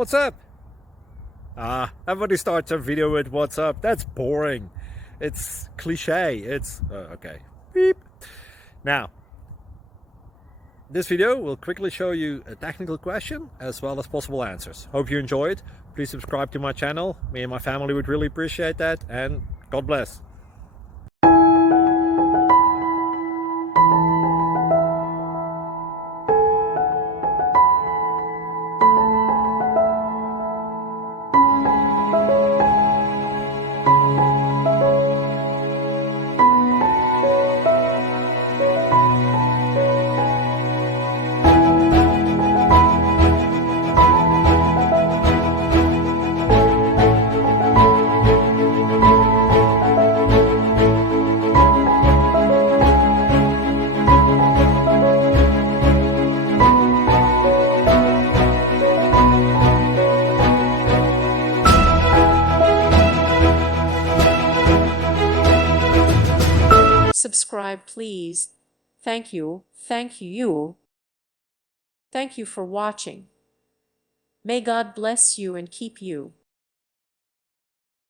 What's up? Everybody starts a video with what's up. That's boring. It's cliche. It's okay. Beep. Now, this video will quickly show you a technical question as well as possible answers. Hope you enjoyed. Please subscribe to my channel. Me and my family would really appreciate that, and God bless. Subscribe, please. Thank you. Thank you. Thank you for watching. May God bless you and keep you.